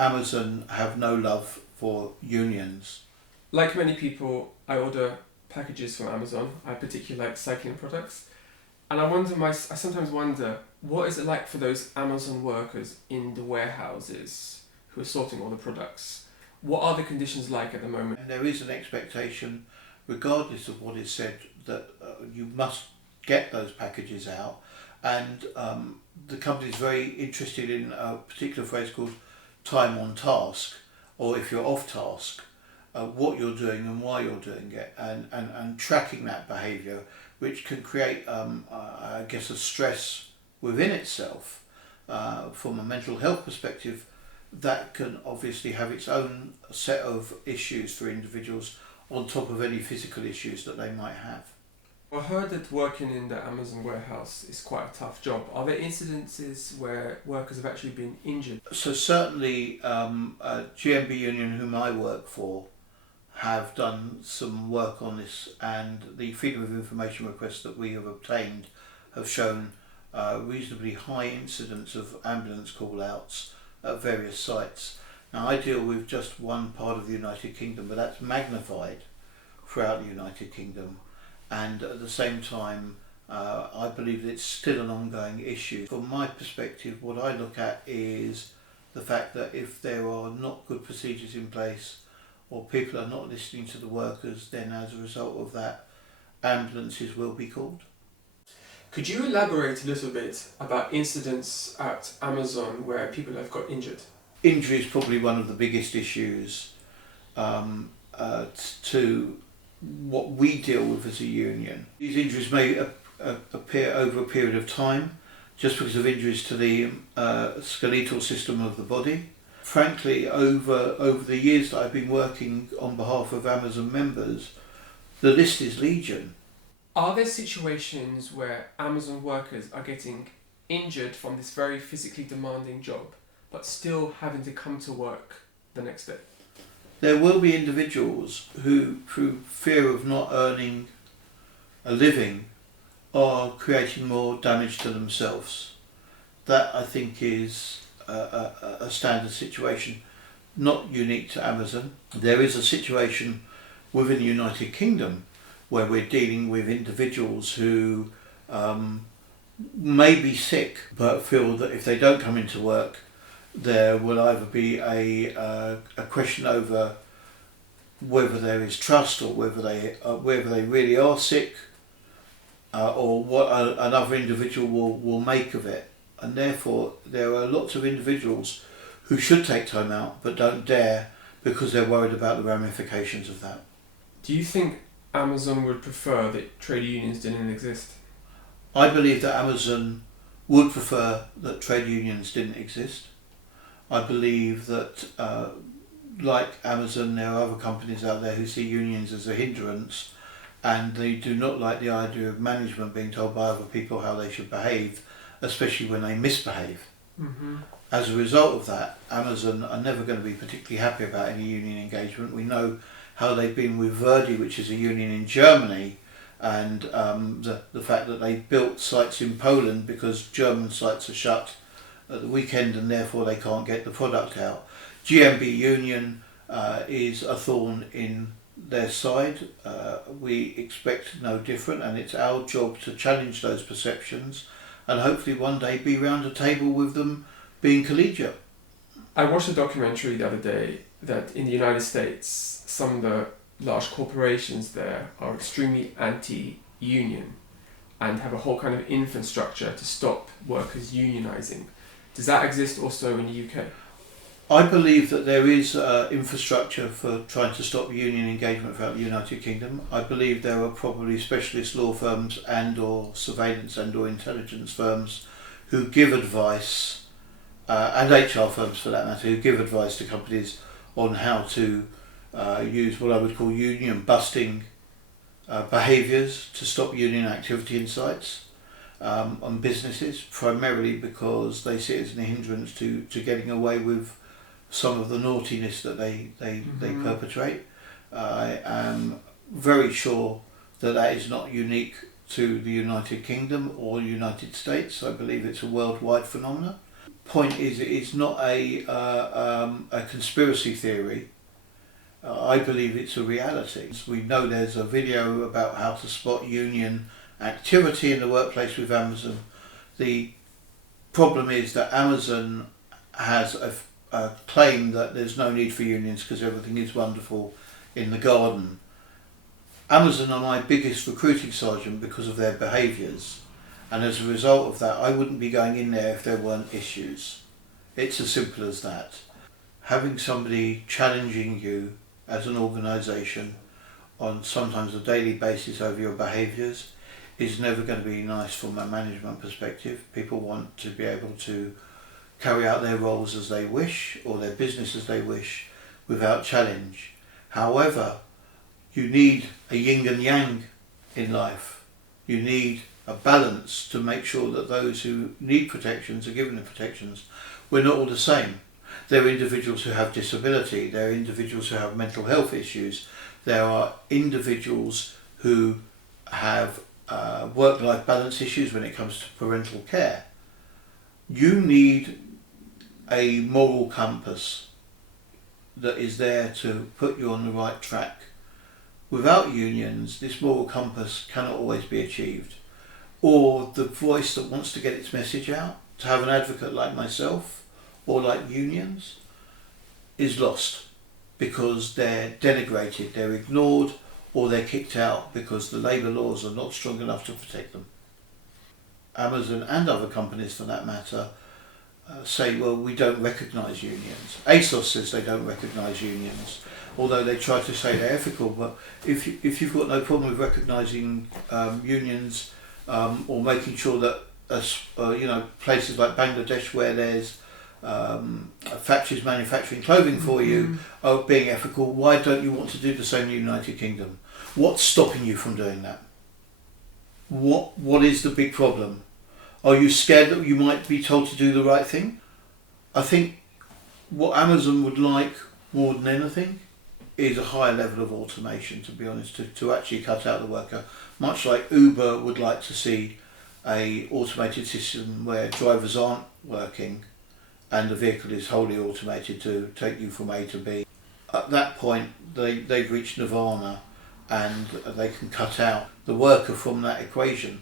Amazon have no love for unions. Like many people, I order packages from Amazon. I particularly like cycling products. And I sometimes wonder, what is it like for those Amazon workers in the warehouses who are sorting all the products? What are the conditions like at the moment? And there is an expectation, regardless of what is said, that you must get those packages out. And the company is very interested in a particular phrase called time on task, or if you're off task, what you're doing and why you're doing it, and tracking that behaviour, which can create, I guess, a stress within itself from a mental health perspective that can obviously have its own set of issues for individuals on top of any physical issues that they might have. I heard that working in the Amazon warehouse is quite a tough job. Are there incidences where workers have actually been injured? So certainly GMB Union, whom I work for, have done some work on this, and the freedom of information requests that we have obtained have shown reasonably high incidence of ambulance call-outs at various sites. Now I deal with just one part of the United Kingdom, but that's magnified throughout the United Kingdom, and at the same time I believe that it's still an ongoing issue. From my perspective, what I look at is the fact that if there are not good procedures in place, or people are not listening to the workers, then as a result of that, ambulances will be called. Could you emaborate a little bit about incidents at Amazon where people have got injured? Injury is probably one of the biggest issues to what we deal with as a union. These injuries may appear over a period of time, just because of injuries to the skeletal system of the body. Frankly, over the years that I've been working on behalf of Amazon members, the list is legion. Are there situations where Amazon workers are getting injured from this very physically demanding job, but still having to come to work the next day? There will be individuals who, through fear of not earning a living, are creating more damage to themselves. That, I think, is a standard situation, not unique to Amazon. There is a situation within the United Kingdom where we're dealing with individuals who may be sick but feel that if they don't come into work, there will either be a question over whether there is trust, or whether they really are sick, or what another individual will make of it. And therefore there are lots of individuals who should take time out but don't dare because they're worried about the ramifications of that. Do you think Amazon would prefer that trade unions didn't exist? I believe that Amazon would prefer that trade unions didn't exist. I believe that like Amazon, there are other companies out there who see unions as a hindrance, and they do not like the idea of management being told by other people how they should behave, especially when they misbehave. Mm-hmm. As a result of that, Amazon are never going to be particularly happy about any union engagement. We know how they've been with Verdi, which is a union in Germany, and the fact that they built sites in Poland because German sites are shut at the weekend and therefore they can't get the product out. GMB Union is a thorn in their side. We expect no different, and it's our job to challenge those perceptions and hopefully one day be round a table with them being collegiate. I watched a documentary the other day that in the United States, some of the large corporations there are extremely anti-union and have a whole kind of infrastructure to stop workers unionizing. Does that exist also in the UK? I believe that there is infrastructure for trying to stop union engagement throughout the United Kingdom. I believe there are probably specialist law firms and or surveillance and or intelligence firms who give advice, and HR firms for that matter, who give advice to companies on how to use what I would call union busting behaviours to stop union activity in sites on businesses, primarily because they see it as a hindrance to getting away with some of the naughtiness that they perpetrate. I am very sure that that is not unique to the United Kingdom or United States. I believe it's a worldwide phenomenon. point is, it's not a conspiracy theory. I believe it's a reality. We know there's a video about how to spot union activity in the workplace with Amazon. The problem is that Amazon has a claim that there's no need for unions because everything is wonderful in the garden. Amazon are my biggest recruiting sergeant because of their behaviours, and as a result of that I wouldn't be going in there if there weren't issues. It's as simple as that. Having somebody challenging you as an organisation on sometimes a daily basis over your behaviours is never going to be nice from a management perspective. People want to be able to carry out their roles as they wish or their business as they wish without challenge. However, you need a yin and yang in life. You need a balance to make sure that those who need protections are given the protections. We're not all the same. There are individuals who have disability, there are individuals who have mental health issues, there are individuals who have work-life balance issues when it comes to parental care. You need a moral compass that is there to put you on the right track. Without unions, this moral compass cannot always be achieved. Or the voice that wants to get its message out, to have an advocate like myself or like unions, is lost because they're denigrated, they're ignored, or they're kicked out because the labour laws are not strong enough to protect them. Amazon and other companies for that matter say, well, we don't recognise unions. ASOS says they don't recognise unions, although they try to say they're ethical. But if you've got no problem with recognising unions or making sure that places like Bangladesh where there's factories manufacturing clothing for you are being ethical, why don't you want to do the same in the United Kingdom? What's stopping you from doing that? What is the big problem? Are you scared that you might be told to do the right thing? I think what Amazon would like more than anything is a higher level of automation, to be honest, to actually cut out the worker. Much like Uber would like to see a automated system where drivers aren't working and the vehicle is wholly automated to take you from A to B. At that point, they've reached nirvana and they can cut out the worker from that equation.